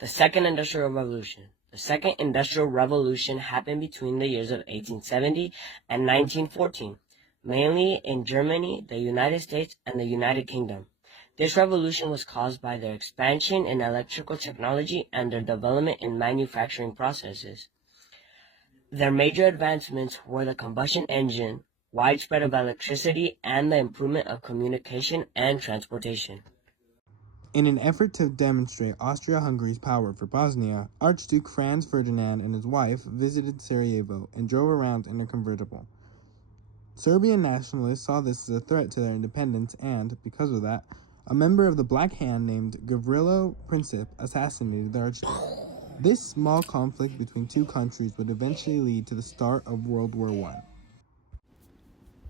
The Second Industrial Revolution. The Second Industrial Revolution happened between the years of 1870 and 1914, mainly in Germany, the United States, and the United Kingdom. This revolution was caused by their expansion in electrical technology and their development in manufacturing processes. Their major advancements were the combustion engine, widespread of electricity, and the improvement of communication and transportation. In an effort to demonstrate Austria-Hungary's power for Bosnia, Archduke Franz Ferdinand and his wife visited Sarajevo and drove around in a convertible. Serbian nationalists saw this as a threat to their independence and, because of that, a member of the Black Hand named Gavrilo Princip assassinated the Archduke. This small conflict between two countries would eventually lead to the start of World War I.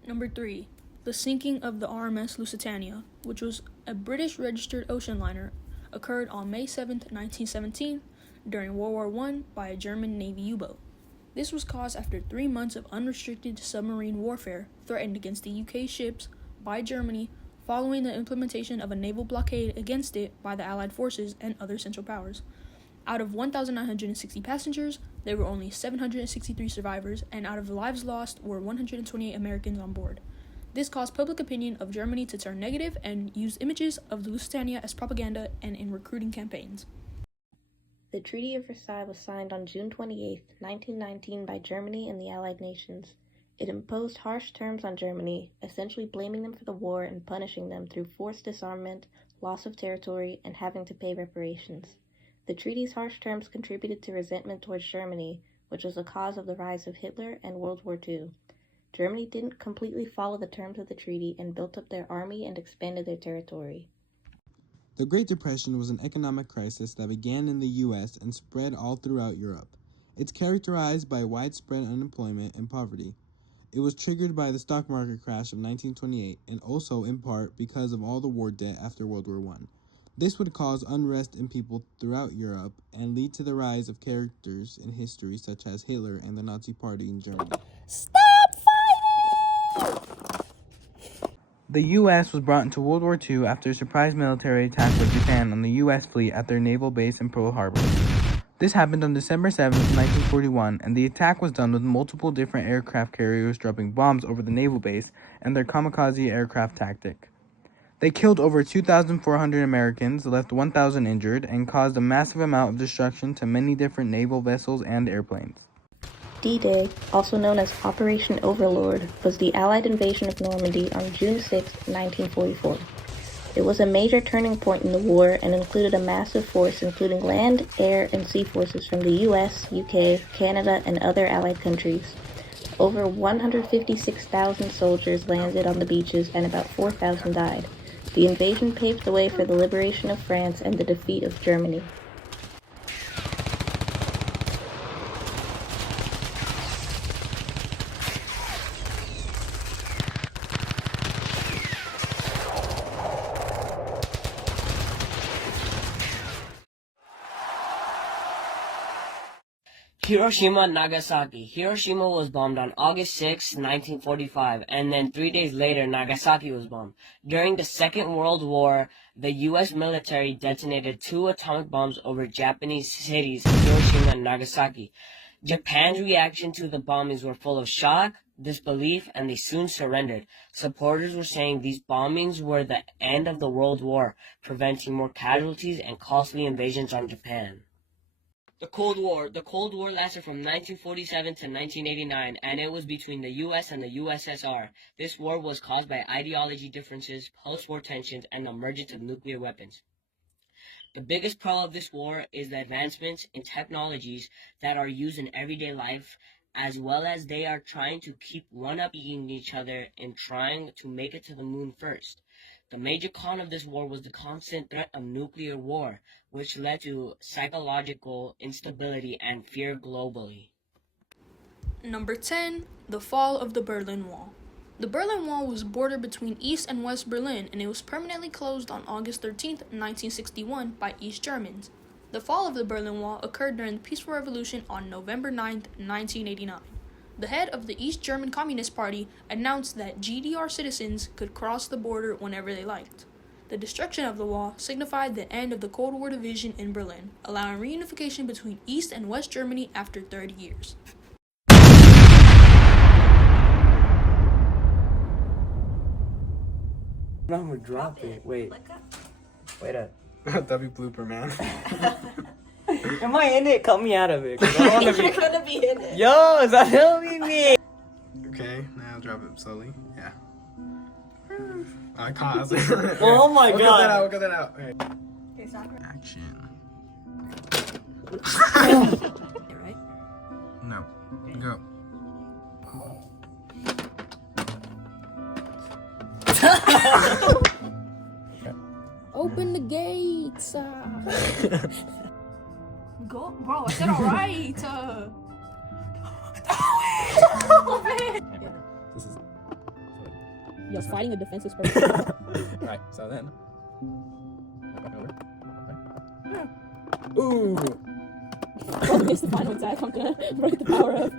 Number 3. The sinking of the RMS Lusitania, which was a British registered ocean liner, occurred on May 7, 1917, during World War I by a German Navy U-boat. This was caused after 3 months of unrestricted submarine warfare threatened against the UK ships by Germany following the implementation of a naval blockade against it by the Allied forces and other Central Powers. Out of 1,960 passengers, there were only 763 survivors, and out of the lives lost were 128 Americans on board. This caused public opinion of Germany to turn negative and use images of the Lusitania as propaganda and in recruiting campaigns. The Treaty of Versailles was signed on June 28, 1919 by Germany and the Allied nations. It imposed harsh terms on Germany, essentially blaming them for the war and punishing them through forced disarmament, loss of territory, and having to pay reparations. The treaty's harsh terms contributed to resentment towards Germany, which was a cause of the rise of Hitler and World War II. Germany didn't completely follow the terms of the treaty and built up their army and expanded their territory. The Great Depression was an economic crisis that began in the U.S. and spread all throughout Europe. It's characterized by widespread unemployment and poverty. It was triggered by the stock market crash of 1928 and also in part because of all the war debt after World War I. This would cause unrest in people throughout Europe and lead to the rise of characters in history such as Hitler and the Nazi Party in Germany. Stop fighting! The U.S. was brought into World War II after a surprise military attack by Japan on the U.S. fleet at their naval base in Pearl Harbor. This happened on December 7, 1941, and the attack was done with multiple different aircraft carriers dropping bombs over the naval base and their kamikaze aircraft tactic. They killed over 2,400 Americans, left 1,000 injured, and caused a massive amount of destruction to many different naval vessels and airplanes. D-Day, also known as Operation Overlord, was the Allied invasion of Normandy on June 6, 1944. It was a major turning point in the war and included a massive force including land, air, and sea forces from the US, UK, Canada, and other Allied countries. Over 156,000 soldiers landed on the beaches and about 4,000 died. The invasion paved the way for the liberation of France and the defeat of Germany. Hiroshima and Nagasaki. Hiroshima was bombed on August 6, 1945, and then 3 days later, Nagasaki was bombed. During the Second World War, the U.S. military detonated 2 atomic bombs over Japanese cities, Hiroshima and Nagasaki. Japan's reaction to the bombings were full of shock, disbelief, and they soon surrendered. Supporters were saying these bombings were the end of the World War, preventing more casualties and costly invasions on Japan. The Cold War. The Cold War lasted from 1947 to 1989, and it was between the U.S. and the USSR. This war was caused by ideology differences, post-war tensions, and the emergence of nuclear weapons. The biggest pro of this war is the advancements in technologies that are used in everyday life, as well as they are trying to keep one-upping each other and trying to make it to the moon first. The major con of this war was the constant threat of nuclear war, which led to psychological instability and fear globally. Number 10. The fall of the Berlin Wall. The Berlin Wall was a border between East and West Berlin, and it was permanently closed on August 13, 1961 by East Germans. The fall of the Berlin Wall occurred during the Peaceful Revolution on November 9, 1989. The head of the East German Communist Party announced that GDR citizens could cross the border whenever they liked. The destruction of the wall signified the end of the Cold War division in Berlin, allowing reunification between East and West Germany after 30 years. I'm gonna drop it. Wait. Wait up. That'd be blooper, man. Am I in it? Cut me out of it. 'Cause I wanna You're gonna be in it. Yo, is that helping me? Okay, now drop it slowly. Yeah. I can't. Oh my We'll God. We'll cut that out. Okay. Okay, stop. Action. Right? No. Go. Open the gates. Go, bro. I said all right. This is. You're fighting a defensive person. Alright, so then. Back over. Okay. Ooh! It's the final attack. I'm gonna break the power up.